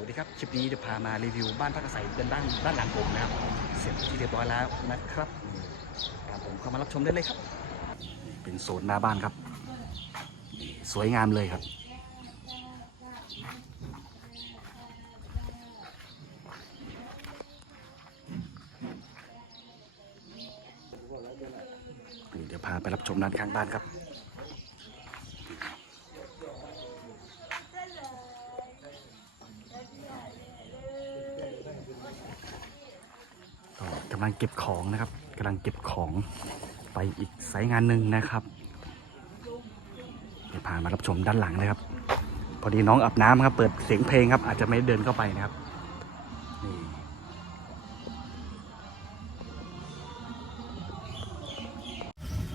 วัสดีครับคลิปนี้จะพามารีวิวบ้านพักอาศัยด้านด้านด้านหลังผมนะครับ เสร็จที่เรียบร้อยแล้วนะครับตามผมเข้ามารับชมได้เลยครับ เป็นโซนหน้าบ้านครับ สวยงามเลยครับ เดี๋ยวพาไปรับชมด้านข้างบ้านครับ กำลังเก็บของนะครับกำลังเก็บของไปอีกสายงานหนึ่งนะครับเดี๋ยวพามารับชมด้านหลังนะครับ พอดีน้องอาบน้ำครับ เปิดเสียงเพลงครับ อาจจะไม่เดินเข้าไปนะครับนี่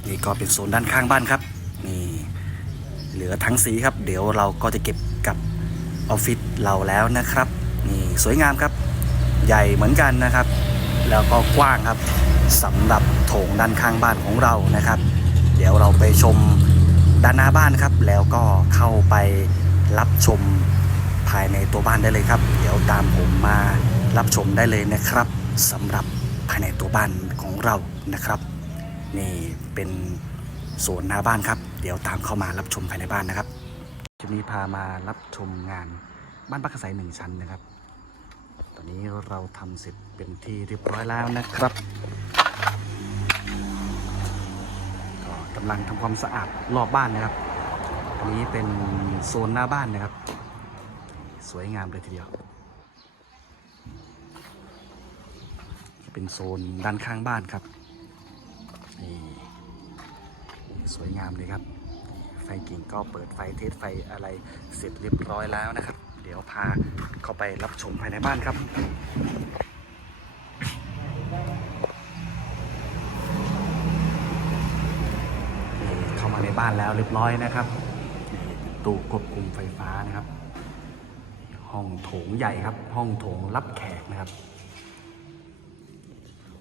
นี่ก็เป็นโซนด้านข้างบ้านครับ นี่เหลือทั้งสีครับ เดี๋ยวเราก็จะเก็บกับออฟฟิศเราแล้วนะครับ นี่สวยงามครับ ใหญ่เหมือนกันนะครับ แล้วก็กว้างครับสำหรับโถงด้านข้างบ้านของเรานะครับ เดี๋ยวเราไปชมด้านหน้าบ้านครับ แล้วก็เข้าไปรับชมภายในตัวบ้านได้เลยครับ เดี๋ยวตามผมมารับชมได้เลยนะครับสำหรับภายในตัวบ้านของเรานะครับ นี่เป็นสวนหน้าบ้านครับ เดี๋ยวตามเข้ามารับชมภายในบ้านนะครับคลิปนี้พามารับชมงานบ้านพักอาศัยหนึ่งชั้นนะครับ ตอนนี้เราทำเสร็จเป็นที่เรียบร้อยแล้วนะครับ ก็กำลังทำความสะอาดรอบบ้านนะครับอันนี้เป็นโซนหน้าบ้านนะครับ สวยงามเลยทีเดียว เป็นโซนด้านข้างบ้านครับนี่สวยงามเลยครับ ไฟกิ่งก็เปิดไฟเทสไฟอะไรเสร็จเรียบร้อยแล้วนะครับ เดี๋ยวพาเข้าไปรับชมภายในบ้านครับเข้ามาในบ้านแล้วเรียบร้อยนะครับตู้ควบคุมไฟฟ้านะครับ ห้องโถงใหญ่ครับ ห้องโถงรับแขกนะครับ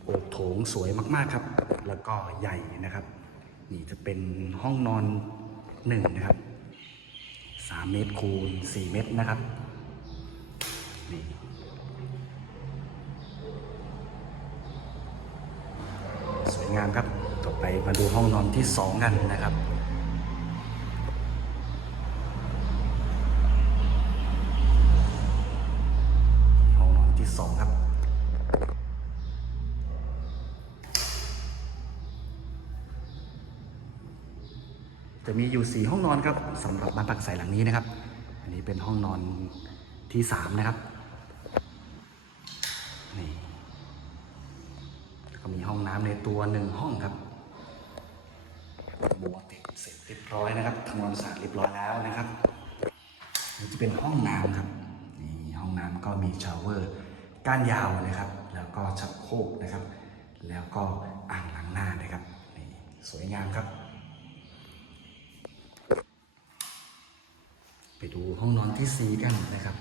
โอกโถงสวยมาก ๆครับ แล้วก็ใหญ่นะครับ นี่จะเป็นห้องนอนหนึ่งนะครับ สามเมตรคูณสี่เมตรนะครับนี่สวยงามครับ ต่อไปมาดูห้องนอนที่สองกันนะครับ ห้องนอนที่สองครับ จะมีอยู่สี่ห้องนอนครับสำหรับบ้านพักอาศัยหลังนี้นะครับ อันนี้เป็นห้องนอนที่สามนะครับนี่ก็มีห้องน้ำในตัวหนึ่งห้องครับบัวติดเสร็จเรียบร้อยนะครับทำความสะอาดเรียบร้อยแล้วนะครับนี่จะเป็นห้องน้ำครับนี่ห้องน้ำก็มีชาวเวอร์ก้านยาวนะครับ แล้วก็ชักโครกนะครับ แล้วก็อ่างล้างหน้านะครับนี่สวยงามครับ ไป ดูห้องนอนที่สีกันนะครับ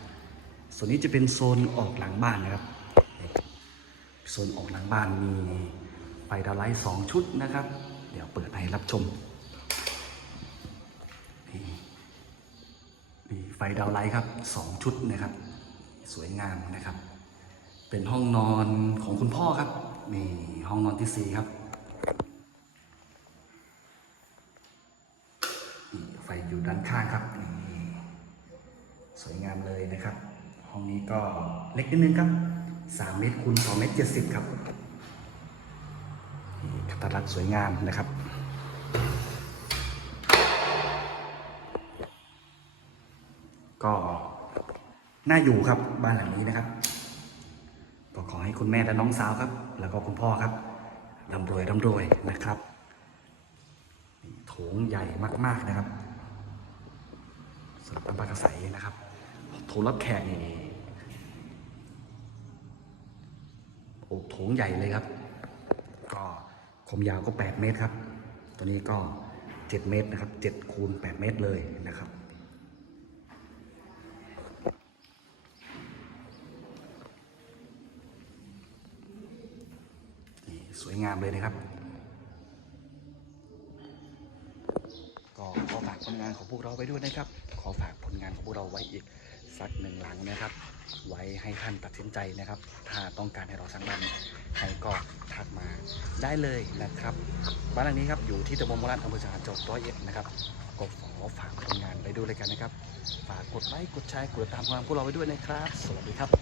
ส่วนนี้จะเป็นโซนออกหลังบ้านนะครับ โซนออกหลังบ้านมีไฟดาวไลท์สองชุดนะครับ เดี๋ยวเปิดให้รับชมนี่มีไฟดาวไลท์ครับสองชุดนะครับ สวยงามนะครับ เป็นห้องนอนของคุณพ่อครับนี่ห้องนอนที่สี่ครับไฟอยู่ด้านข้างครับนี่ วยงามเลยนะครับ ห้องนี้ก็เล็กนิดนึงครับ 3 เมตรคูณ2เมตร70 ครับนี่คัตลักษณ์สวยงามนะครับก็น่าอยู่ครับบ้านหลังนี้นะครับ ก็ขอให้คุณแม่และน้องสาวครับ แล้วก็คุณพ่อครับร่ำรวยร่ำรวยนะครับโถงใหญ่มาก ๆนะครับสำหรับบ้านพักอาศัยนะครับ โถงรับแขกนี่โอ้โถงใหญ่เลยครับ ก็ความยาวก็ 8 เมตรครับ ตัวนี้ก็ 7 เมตรนะครับ7คูณ8เมตรเลยนะครับสวยงามเลยนะครับ ก็ขอฝากผลงานของพวกเราไว้ด้วยนะครับ ขอฝากผลงานของพวกเราไว้อีก สักหนึ่งหลังนะครับ ไว้ให้ท่านตัดสินใจนะครับ ถ้าต้องการให้เราสั่งบ้านให้ก็ทักมาได้เลยนะครับบ้านหลังนี้ครับอยู่ที่ตำบลโบราณอำเภอชาจังหวัดร้อยเอ็ดนะครับก็ขอฝากผลงานไปดูเลยกันนะครับ ฝากกดไลค์กดแชร์กดติดตามพวกเราไปด้วยนะครับ สวัสดีครับ